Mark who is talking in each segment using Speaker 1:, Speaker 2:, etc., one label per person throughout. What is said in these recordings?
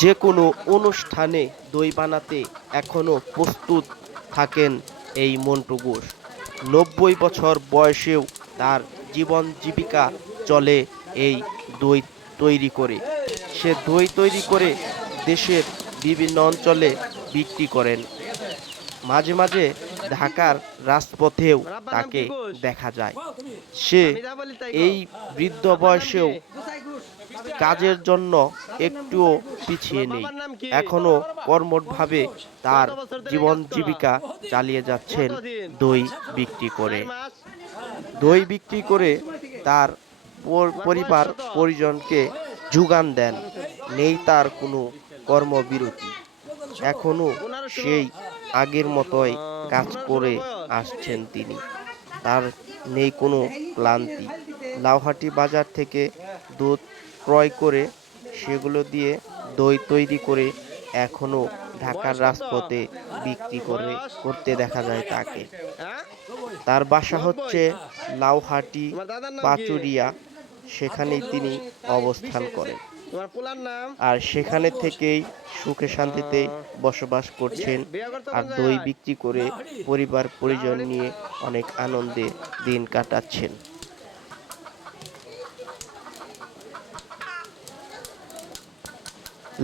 Speaker 1: যে কোনো অনুষ্ঠানে দই বানাতে এখনও প্রস্তুত থাকেন এই মন্টু ঘোষ। নব্বই বছর বয়সেও তার জীবন জীবিকা চলে এই দই তৈরি করে। সে দই তৈরি করে দেশের বিভিন্ন অঞ্চলে বিক্রি করেন। মাঝে মাঝে ঢাকার রাজপথেও তাকে দেখা যায়। সে এই বৃদ্ধ বয়সেও কাজের জন্য একটুও পিছিয়ে নেই। এখনও কর্মঠভাবে তার জীবন জীবিকা চালিয়ে যাচ্ছেন দই বিক্রি করে। দই বিক্রি করে তার পরিবার পরিজনকে যোগান দেন। নেই তার কোনো কর্মবিরতি। এখনও সেই আগের মতোই কাজ করে আসছেন তিনি। তার নেই কোনো ক্লান্তি। লাউহাটি বাজার থেকে দুধ ক্রয় করে সেগুলো দিয়ে দই তৈরি করে এখনও ঢাকার রাজপথে বিক্রি করে, করতে দেখা যায় তাকে। তার বাসা হচ্ছে লাউহাটি, পাচুরিয়া। সেখানেই তিনি অবস্থান করেন। আর সেখানে থেকেই সুখে শান্তিতে বসবাস করছেন আর দই বিক্রি করে পরিবার পরিজন নিয়ে অনেক আনন্দে দিন কাটাচ্ছেন।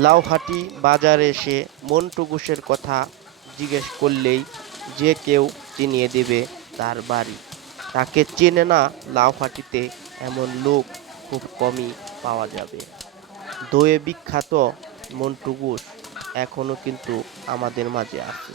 Speaker 1: লাউহাটি বাজারে এসে মন্টু ঘোষের কথা জিজ্ঞেস করলেই যে কেউ চিনিয়ে দেবে তার বাড়ি। তাকে চেনে না লাউহাটিতে এমন লোক খুব কমই পাওয়া যাবে। দয়ে বিখ্যাত মন্টু ঘোষ এখনও কিন্তু আমাদের মাঝে আছে।